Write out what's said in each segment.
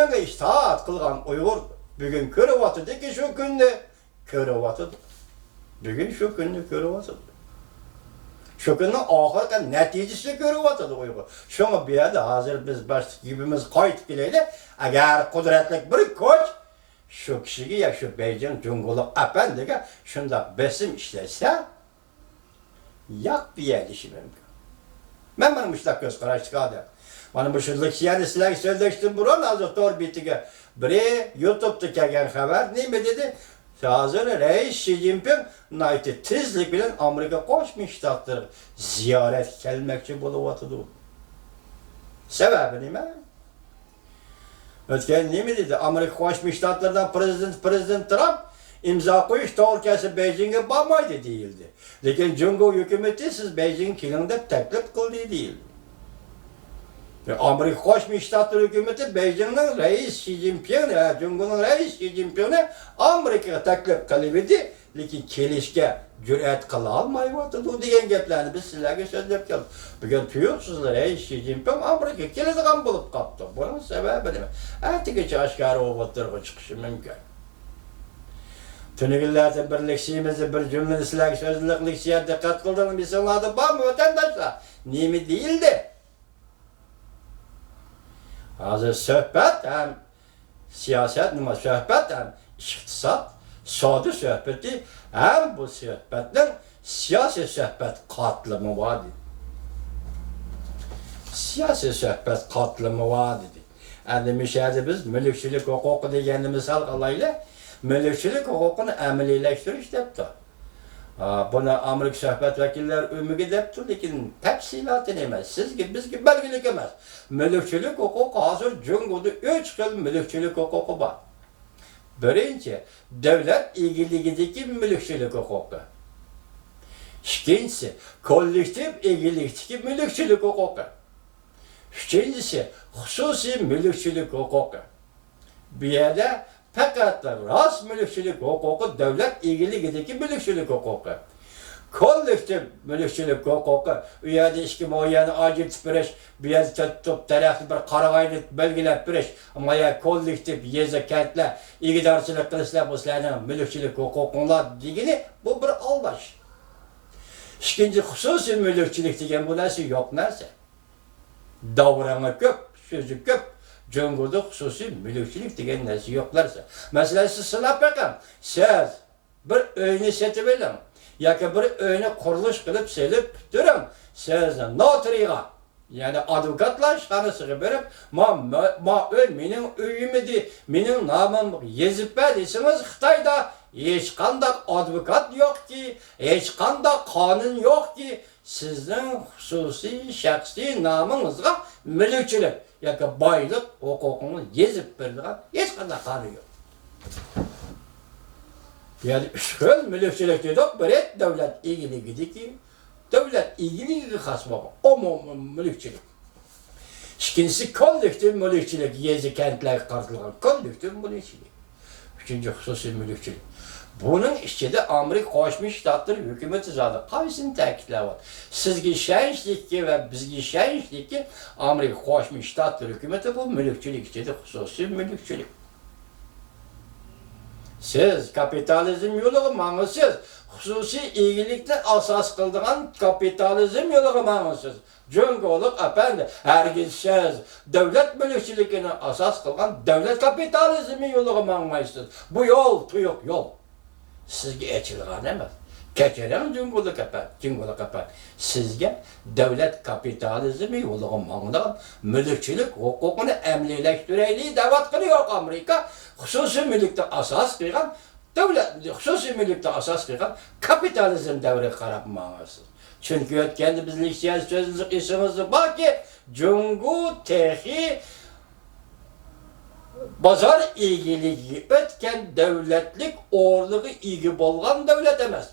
Bununla itaat kılgan Uygur bugün körüvatıdı ki şu günde körüvatıdı. Bugün şu günde körüvatıdı. Şu günün ahirken neticesi körüvatıdı Uygur. Şunu bir yerde hazır biz baş gibimiz kayıt bileydi. Eğer kudretlik bir koç şu kişiye ya şu Beijing Cumhurluk efendiye şunda besim işlese yak bir yer işi mümkün. Ben bana müştak göz karşı çıkardım. Bana bu şurada kişiye sizler söyleştim buran az otor bittige. Biri YouTube'da kelgen haber ne mi dedi? Hazır reis Xi Jinping naiti tezlik bilen Amerika koşmuştaktır. Ziyaret gelmekçi buluvatıdı. Sebebi ne mi? Ötken ne mi dedi? Amerika koşmuştatlardan Prezident Trump imza koyuş tolkesi Beijing'e bağmaydı değildi. Lakin Cumhur hükümeti siz Beijing kilinde teklif kıldı değildi. Amerika Koşmuş Ştatları hükümeti Beijing'in reis Xi Jinping'e, Cumhur'un reis Xi Jinping'e Amerika'ya teklif kılıverdi. Lakin kelişke cüret kıla almayıverdi. Bu diyen geplerini biz sizlerge sözlep geldik. Bugün tüyüksüz reis Xi Jinping Amerika kelediğen bulup kaptı. Bunun sebebi ne? Erteki aşkarı oğutlarına çıkışı mümkün. Tünüküllerden birlikşiğimizi bir cümle sizlerge sözlüklikçiye dikkat kıldığını bir sınavda var mı vatandaşlar? Nimi değildi? Hazır sohbet hem siyaset ama sohbet hem iktisat, sade sohbeti hem bu sohbetin siyasi sohbet katılımı var dedi. Siyasi sohbet katılımı var dedi. Yani müşahede biz mülkçülük hukuku diye misal alayla mülkçülük hukukunu emelileştiriş depti. Buna Amerika sohbet vekiller ümidi depti, lakin tefsilatını emez. Siz gibi biz gibi belgelik emez. Mülkçülük hukuku hazır Cumhur'da 3 xil mülkçülük hukuku var. Birinci, devlet ilgiligideki mülkçülük hukuku. İkincisi, kollektif ilgilikteki mülkçülük hukuku. Üçüncüsü, hususi mülkçülük hukuku. Bir yerde fakat rast mülkçülük hukuku devlet ilgiligideki mülkçülük hukuku. Kollektif mülkçülük hukuku, üyede işki muayene acil tüpüreş, bir yerde tutup taraflı bir karagaylı belgelep büreş, ama ya kollektif yeze kentle ilgidarçılık kılışlar bu silahının mülkçülük hukukunla digini bu bir aldaş. İkinci hususi mülkçülük degen bu nasıl yok nerse. Davranı köp, sözü köp. Cumhur'da hususi mülkçülük degen nerse yoklarsa. Mesela siz sınaf bakın, siz bir öyünü setip edin. Yaka bir öyüne kuruluş kılıp selip durun. Siz notariga, yani advokatla şanısını verip, ma menin öyümedi, menin namım yezip desiniz, Xitayda hiç kandak advokat yok ki, hiç kandak kanun yok ki, sizin hususi şahsi namınızga mülkçülük, yaka baylık hukukunu yezip verdiğin hiç kandak kanun yok. Yani şöyle mülkçülük dedik, bir devlet ilgili ki, devlet ilgili kasma, o mülkçülük. İkincisi kollektif mülkçülük, yezi kentler kartılıgan kollektif mülkçülük. Üçüncü hususi mülkçülük. Bunun içinde Amerika Koşmuş Ştatları hükümeti zaten kavisini takitler var. Sizgi şahinçlik ki ve bizgi şahinçlik ki Amerika Koşmuş Ştatları hükümeti bu mülkçülük içinde hususi mülkçülük. Siz kapitalizm yolu manısız, hususi ilgilikte asas kıldığın kapitalizm yolu manısız. Cumhurluk efendi, herkes siz devlet mülkçülükünü asas kılgan devlet kapitalizmi yolu manmaysınız. Bu yol, tuyuk yol. Sizge eçilgan emez. Keçeren Cumhurluk efendi. Sizge devlet kapitalizmi yolu mandan mülkçülük hukukunu emlileştireyliği davet kılıyor Amerika. Hususi mülkte asas kılgan devlet, hususi mülkte asas kılgan kapitalizm devri karab manasız. Çünkü ötkendi bizlik siyasi sözlük işimizi bak ki Cumhur tehi bazar ilgili ötken devletlik orluğu ilgi bolgan devlet emez.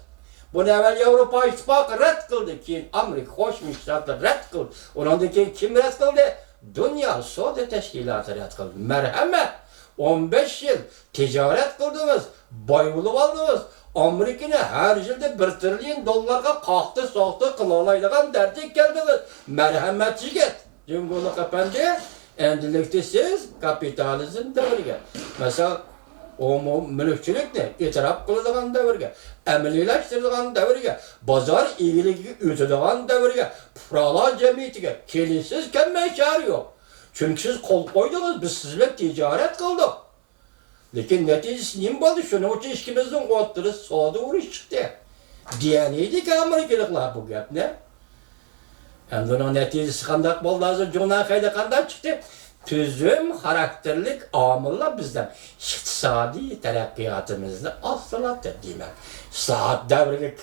Bunu evvel Avrupa İttifakı red kıldı ki Amerika Koşmuş Ştatları red kıldı. Ondan ki kim red kıldı? Dünya Soda Teşkilatı red kıldı. Merhamet 15 yıl ticaret kıldınız, bayılıp aldınız. Amerika'nı her yılda 1 trilyon dolarga kalktı soğuktu kılalaylıgan derdik geldiniz. Merhamet yigit. Cumhurluk efendi endilikte siz kapitalizm devrige. Mesela umum mülkçülükni itiraf kıladigan devrige, emelileştirdigan devrige, bazar iyiligi ötedigan devrige, puralar cemiyetiga kelisiz kemme çare yok. Çünkü siz kol koydunuz, biz sizle ticaret kıldık. Lekin neticesi neyim oldu? Şunun için işkimizden otları soğudu uğruş çıktı. Diyeniydi ki Amerikalıklar bu gap ne? Hem bunun neticesi kandak boldu, Cumhuriyet kayda kandak çıktı. Tüzüm karakterlik amılla bizden iktisadi terakkiyatımızı asılattı diyeyim. Saat devrine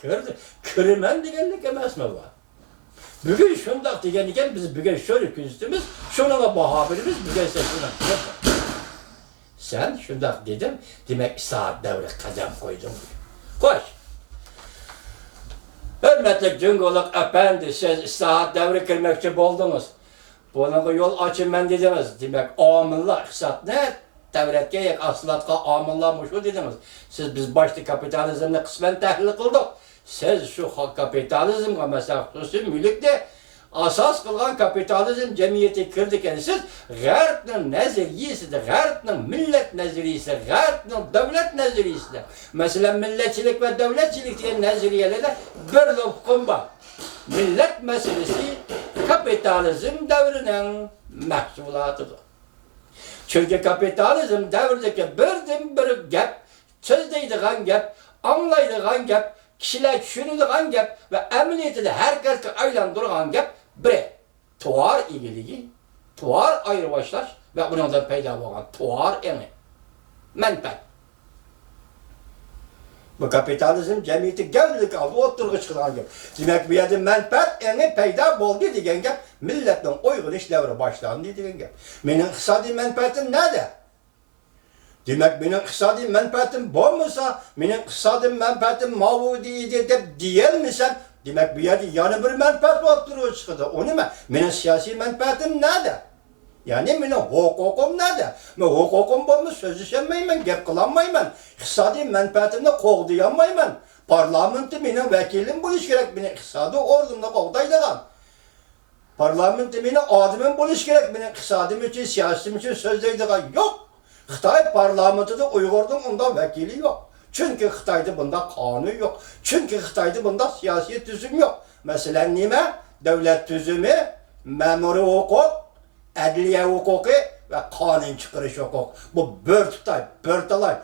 kırmen degenlik emas mı var? Bugün şundak degenliken biz bugün şöyle küstümüz, şuna bahabirimiz, bugün ise şuna. Sen şundak dedim, demek saat devre kazan koydum. Hoş. Hürmetli Cungoluk efendi, siz saat devre kırmekçi buldunuz. Buna yol açın ben dediniz. Demek amillar, iktisat ne? Devletke yek asılatka amillarmış o dediniz. Biz başta kapitalizmle kısmen tahlil kıldık. Siz şu kapitalizmle mesela hususi mülükte asas kılgan kapitalizm cemiyeti kırdıkken siz Garb'ın neziriyesi de, Garb'ın millet neziriyesi de, Garb'ın devlet neziriyesi de. Mesela milletçilik ve devletçilik diye neziriyelerde bir hukum var. Millet meselesi kapitalizm devrinin mahsulatıdır. Çünkü kapitalizm devrdeki birden bir gap, sözleydiğin gap, anlaydiğin gap, kişiler düşünüdüğün gap ve emniyeti de herkese aylandırılan gap bir. Tuvar ilgili, tuvar ayrıvaşlaş ve bundan peyda olan tuvar eni. Menfaat. Bu kapitalizm cemiyeti gevlilik aldı, oturgu çıkılan gibi. Demek bir yerde menfaat eni peyda boldu degen gap, milletin uygun iş devri başlandı degen gap. Benim iktisadi menfaatim nerede? Demek benim iktisadi menfaatim bolmasa, benim iktisadi menfaatim mavudiydi deyip diyelmişsem, demek bir yerde yanı bir menfaat oturgu çıkıdı. Onu mu? Benim siyasi menfaatim nerede? Yani benim hukukum nerede? Ben hukukum bolmuş sözleşemeyim, gep kılanmayım. İktisadi menfaatimde kovdayamayım. Parlamenti benim vekilim buluş gerek, benim iktisadi ordumda kovdaydıgan. Parlamenti benim adımım buluş gerek, benim iktisadim için, siyasetim için sözleydigan yok. Xitay parlamentinde Uygur'un onda vekili yok. Çünkü Xitay'da bunda kanun yok. Çünkü Xitay'da bunda siyasi tüzüm yok. Mesela nime? Devlet tüzümü, memuri hukuk, adliye hukuku ve kanun çıkarış hukuk. Bu bir talay.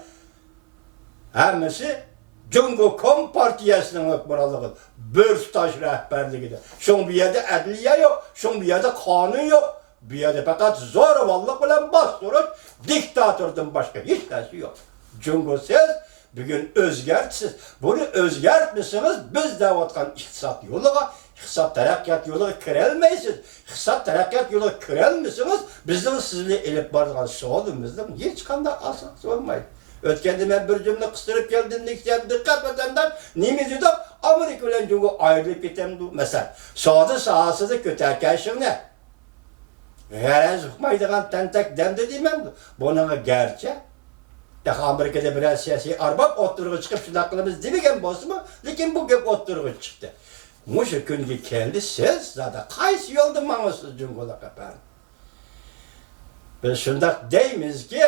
Hemisi Cumhuriyet Partiyası'nın hükümranlığı. Bir tutaj rehberliğidir. Şun bir yerde adliye yok, şun bir yerde kanun yok. Bir yerde fakat zorbalık bilen bastırır, diktatörden başka hiç neresi yok. Cumhuriyet siz bugün özgertsiz. Bunu özgertmişsiniz, biz de vatkan iktisat yoluna, iktisat terakkiyat yoluna kirelmeysiz. İktisat terakkiyat yoluna kirelmişsiniz, bizden sizle elip barılan soğudumuzdan hiç kanda asas olmayın. Ötkende ben bir cümle kıstırıp geldim, dikkat edenden, neymi dedim, Amerika ile Cumhuriyet ayrılıp gitem. Mesela, sağda sahası da köterken şimdi, Gərəz hükmaydıgan tentek demde demem. Bunun gerçek. Daha Amerika'da biraz siyasi arbab oturuğu çıkıp şuna kılımız demegen bolsa mı? Lekin bu gep oturuğu çıktı. Muşu günge kendi siz zaten kaysi yolda manısız Cumhuriyet efendim. Biz şundak deyimiz ki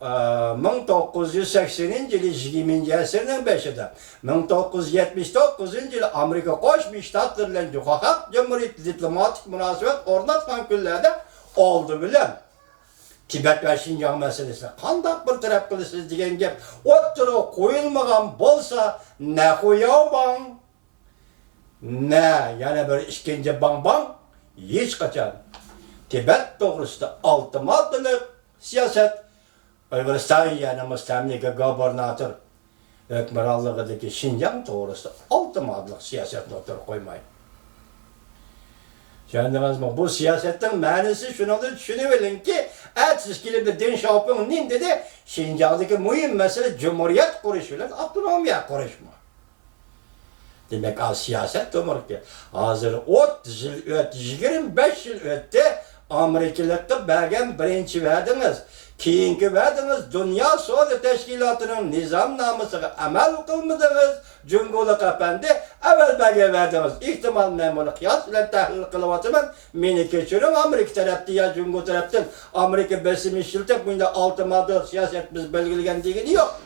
1980 yılı 20. asırın başında 1979 yılı Amerika Koşmuş Ştatları'nın Cumhuriyet Cumhuriyeti diplomatik münasebet ornatman günlerde oldu bilen. Tibet ve Şinjan meselesi kandak bir taraf kılısız degen gep oturup koyulmagan bolsa ne koyaban ne yani bir işkence bang hiç kaçan. Tibet doğrusu ultimatlık siyaset Uyguristan yani müstemlike gobernatör hükümranlığındaki Şinjan doğrusu ultimatlık siyasetine oturup koymayın. Kendiniz mi? Bu siyasetin manisi şunu düşünüverin ki siz kilip din şapın nin dedi Şinjan'daki mühim mesele cumhuriyet kuruşuyla autonomiya kuruşma. Demek az siyaset cumhuriyet. Hazır 30 yıl öt, 25 yıl ötte Amerikalıkka bergen birinci verdiniz. Keyinki verdiniz Dünya Soğuk Teşkilatı'nın nizamnamasına amel kılmadınız. Cumhurluk efendi evvel belge verdiniz. İhtimal ben bunu kıyas ile tahlil kılıvatımın. Beni geçirin Amerika tarafta ya Cumhur taraftan. Amerika besim işiltek bunda altı madde siyaset biz belgeleyen değil yok.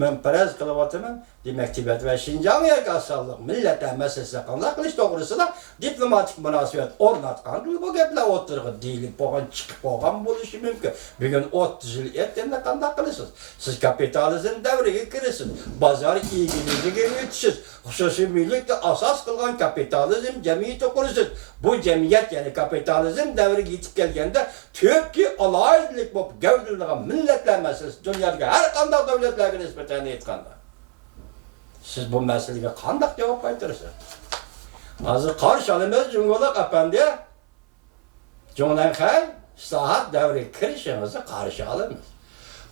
Ben perez kılıvatımın demek Tibet ve Şincan yakasallık millete meselesi kanla kılıç doğrusu da diplomatik münasebet ornatkan bu gepler oturuğu değil boğan çıkıp boğan buluşu mümkün. Bugün 30 yıl ettiğinde kanla kılıçsız. Siz kapitalizm devreye kırısınız. Bazar ilginizi yetişir. Hususi birlikte asas kılgan kapitalizm cemiyeti kurursunuz. Bu cemiyet yani kapitalizm devreye gitip gelgende tüpki alaylık bu gövdülüğe milletler meselesi dünyadaki her kanda devletlerine nispeten etkanda. Siz bu meseleye kandak cevap kaytırırsınız. Hazır karşı alımız Cumhurluk Efendi, Cumhurluk saat devri kirişinizi karşı alınız.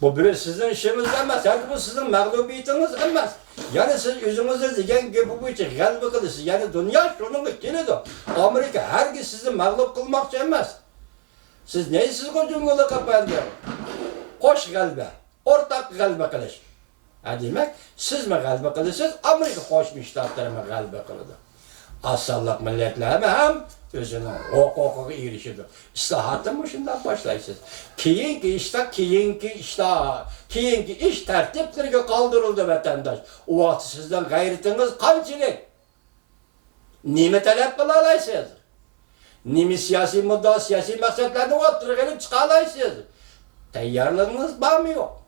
Bu biri sizin işiniz demez, yani bu sizin mağlubiyetiniz demez. Yani siz yüzünüzü diken gibi bu için gelbi kılırsınız. Yani dünya şunun ikilidir. Amerika her gün sizi mağlup kılmak istemez. Siz neysiniz o Cumhurluk Efendi? Koş kalbe, ortak kalbe kılış. Ha demek, siz mi galbe kılırsınız, Amerika Koşmuş Ştatları mı galbe kılıdır? Asallık milletler hem özünün hukuku erişidir. İslahatı mı şundan başlaysınız? Keyinki iş tertiplerine kaldırıldı vatandaş. O vakti sizden gayretiniz kaçılık? Nimi talep kılarsınız? Nimi siyasi müddet, siyasi maksatlarını oturup çıkalarsınız? Tayyarlığınız var mı yok?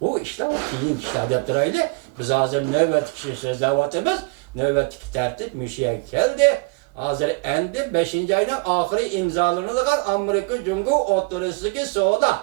O işte o keyin işler yaptıraydı. Biz hazır növbetki sözlevatımız, növbetki tertip müşiye geldi. Hazır endi 5. ayının ahiri imzalarını da Amerika Cumhur Otorisi'ndeki soğuda.